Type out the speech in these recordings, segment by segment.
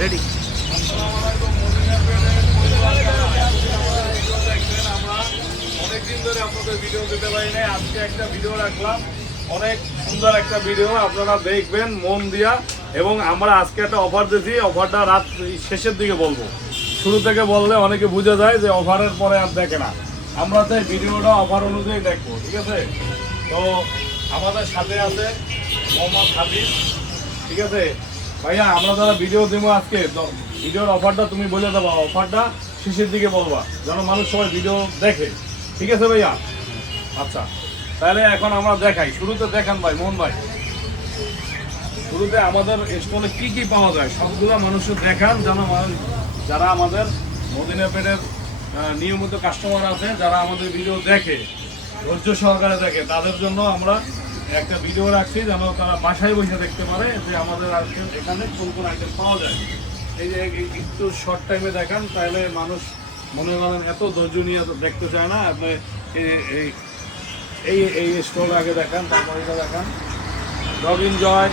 Ready. অনেকদিন ধরে আপনাদের ভিডিও দিতে পারি নাই, আজকে একটা ভিডিও রাখলাম, অনেক সুন্দর একটা ভিডিও, আপনারা দেখবেন মন দিয়া। এবং আমরা আজকে একটা অফার দিয়েছি, অফারটা রাত শেষের দিকে বলবো, শুরু থেকে বললে অনেকে বুঝে যায় যে অফারের পরে আর দেখে না। আমরা চাই ভিডিওটা অফার অনুযায়ী দেখবো, ঠিক আছে? তো আমাদের সাথে আছে মোহাম্মদ হাবিব, ঠিক আছে ভাইয়া? আমরা যারা ভিডিও দেবো আজকে, ভিডিওর অফারটা তুমি বলে দেবা, অফারটা শেষের দিকে বলবা যেন মানুষ সবাই ভিডিও দেখে, ঠিক আছে ভাইয়া? আচ্ছা, তাহলে এখন আমরা দেখাই, শুরুতে দেখান ভাই মোহন ভাই, শুরুতে আমাদের স্টলে কি কি পাওয়া যায় সবগুলো মানুষের দেখান, যেন যারা আমাদের মদিনা পেটের নিয়মিত কাস্টমার আছে, যারা আমাদের ভিডিও দেখে, ধৈর্য সহকারে দেখে, তাদের জন্য আমরা একটা ভিডিও রাখছি যেন তারা বাসায় বসে দেখতে পারে যে আমাদের আজকে এখানে কোন কোন আইটেম পাওয়া যায়। এই যে একটু শর্ট টাইমে দেখান, তাহলে মানুষ মনে করেন এত ধৈর্য নিয়ে দেখতে চায় না। আপনি এই এই স্টল আগে দেখান, তারপর এটা দেখান। রবিন জয়,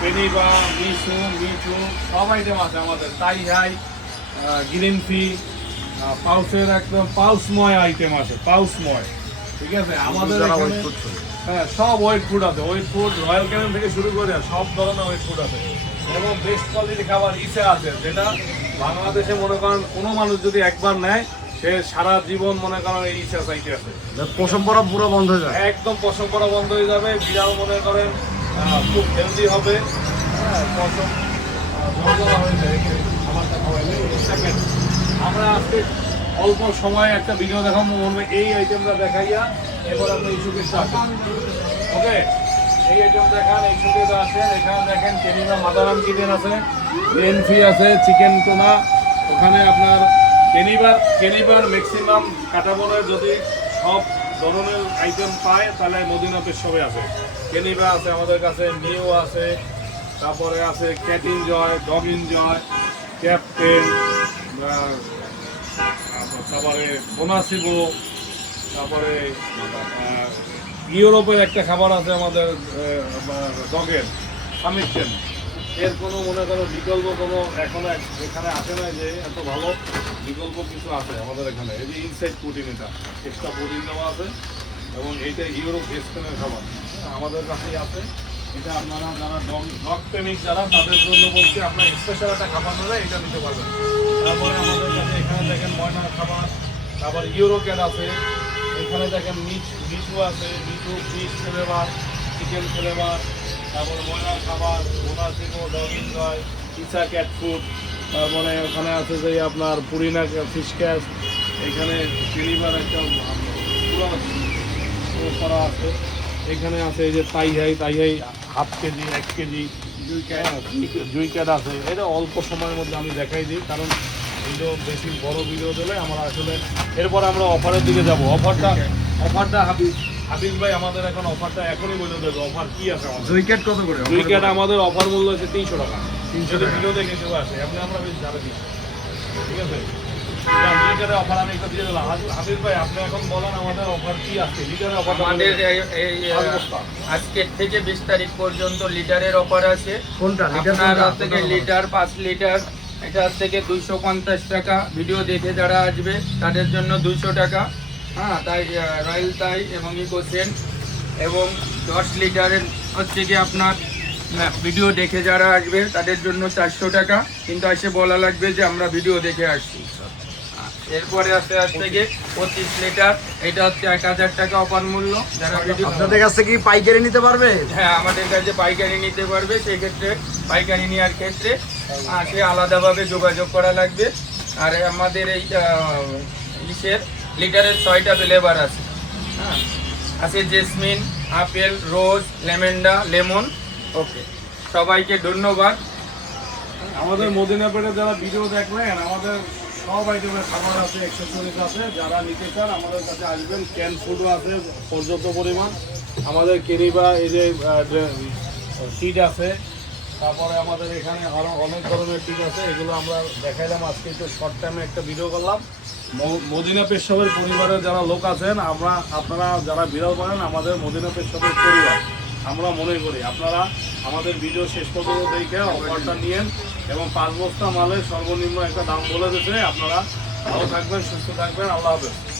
পেনিবা, মিশু, মিঠু সব আইটেম আছে আমাদের। তাই হাই, গ্রিন ফি, পাউসের একদম পাউসময় আইটেম আছে, পাউসময়, ঠিক আছে? আমাদের এখানে হ্যাঁ সব ওয়েট ফুড আছে, ওয়েট ফুড রয়্যাল ক্যানেন থেকে শুরু করে সব ধরনের ওয়েট ফুড আছে। এবং বেস্ট কোয়ালিটি খাবার ইসে আছে, যেটা বাংলাদেশে মনে করেন কোনো মানুষ যদি একবার নেয় সে সারা জীবন মনে করেন এই ইসা চাইতে আছে। পশম পরা পুরো বন্ধ হয়ে যায়, একদম পশম করা বন্ধ হয়ে যাবে। বিড়াল মনে করেন খুব হেলদি হবে, হ্যাঁ পশম জলজলা হয়ে যায় খাবারটা খাওয়াইলে। সেকেন্ড, আমরা আজকে অল্প সময়ে একটা ভিডিও দেখাবো, এই আইটেমটা দেখাইয়া এরপর আপনি এই সুকেশটা আসেন, ওকে? এই আইটেম দেখান, এই সুকেশটা আসেন। এখানে দেখেন কেনিবা মাদারাম চিকেন আছে, এনফি আছে, চিকেন টোনা। ওখানে আপনার কেনিবার ম্যাক্সিমাম কাটাবনের যদি সব ধরনের আইটেম পায় তাহলে মদিনা পেশবে আছে। কেনিবা আছে আমাদের কাছে, নিউ আছে, তারপরে আছে cat enjoy, dog enjoy, captain, তারপরে বোনাসিবো, তারপরে ইউরোপের একটা খাবার আছে আমাদের ডগের সামিটেন। এর কোনো মনে করো বিকল্প কোনো এখনো এখানে আসে না, যে এত ভালো বিকল্প কিছু আছে আমাদের এখানে। এই যে ইনসাইড প্রোটিন, এটা এক্সট্রা প্রোটিন দেওয়া আছে এবং এইটা ইউরোপ স্পেনের খাবার আমাদের কাছেই আছে। এটা আপনারা যারা ডগ প্রেমিক যারা, তাদের জন্য বলছি, আপনার স্পেশাল একটা খাবার হলে এটা নিতে পারবেন। তারপরে আমাদের কাছে এখানে দেখেন ময়নার খাবার, তারপর ইউরো ক্যাট আছে, এখানে দেখেন মিঠু আছে, Mithu fish flavour, chicken flavour, তারপরে ময়নার খাবার, বোনাসিবো, ডগ এনজয়, পিসা ক্যাট ফুড। তারপরে ওখানে আছে যে আপনার পুরিনা ফিশ ক্যাশ, এখানে কেনিবার একটা পুরো করা আছে। এখানে আছে এই যে তাই হাই হাফ কেজি, 1 কেজি, জুই ক্যাট আছে। এটা অল্প সময়ের মধ্যে আমি দেখাই দিই, কারণ ভিডিও বেশি বড় ভিডিও দিলে আমরা আসলে এরপর আমরা অফারের দিকে যাব। অফারটা হাবিব ভাই আমাদের এখন অফারটা এখনই বলে দেবে, অফার কি আছে আমাদের। জুই ক্যাট কত করে? জুই ক্যাট আমাদের অফার মূল্য হচ্ছে 300 টাকা। 300 টাকা ভিডিও দেখে কেউ আসে, এমনি আমরা বেশি যাবে দিই, ঠিক আছে? লিটারের অফার আমি একটা দিয়ে দিলাম। হাবিব ভাই আপনি এখন বলেন আমাদের অফার কি আছে। লিটারের অফার আমাদের এই আজকের থেকে 20 তারিখ পর্যন্ত লিটারের অফার আছে। কোনটা? আপনার থেকে লিটার 5 লিটার, এটার থেকে 250 টাকা। ভিডিও দেখে যারা আসবে তাদের জন্য 200 টাকা, হ্যাঁ তাই রয়্যাল তাই এবং ইকোসেন। এবং 10 লিটারের হচ্ছে কি আপনার ভিডিও দেখে যারা আসবে তাদের জন্য 400 টাকা, কিন্তু এসে বলা লাগবে যে আমরা ভিডিও দেখে আসছি। এরপরে আছে থেকে 25 লিটার, এটা হচ্ছে 1000 টাকা অফার মূল্য। যারা ভিডিও আপনাদের কাছ থেকে কি পাইকারি নিতে পারবে? হ্যাঁ আমাদের কাছে পাইকারি নিতে পারবে। সেই ক্ষেত্রে পাইকারি নেওয়ার ক্ষেত্রে সে আলাদাভাবে যোগাযোগ করা লাগবে। আর আমাদের এই ইসের লিটারের 6টা ফ্লেভার আছে, হ্যাঁ আছে জেসমিন, আপেল, রোজ, লেমেন্ডা, লেমন। ওকে, সবাইকে ধন্যবাদ। আমাদের মদিনা পেটে যারা ভিডিও দেখলেন, আমাদের সব আইটেমের খাবার আছে, অ্যাক্সেসরিজ আছে। যারা নিতে চান আমাদের কাছে আসবেন। ক্যান ফুডও আছে পর্যাপ্ত পরিমাণ। আমাদের কেনিবা এই যে সিড আছে, তারপরে আমাদের এখানে আরও অনেক ধরনের সিড আছে, এগুলো আমরা দেখাইলাম আজকে। একটু শর্ট টাইমে একটা ভিডিও করলাম। মদিনা পেশবের পরিবারের যারা লোক আছেন, আপনারা যারা বিড়াল পালেন, আমাদের মদিনা পেশবের পরিবার আমরা মনে করি। আপনারা আমাদের ভিডিও শেষ পর্যন্ত দেখে অফারটা নিয়েন এবং 5 বস্তা মালের সর্বনিম্ন একটা দাম বলে দিতে। আপনারা ভালো থাকবেন, সুস্থ থাকবেন, আল্লাহ হাফেজ।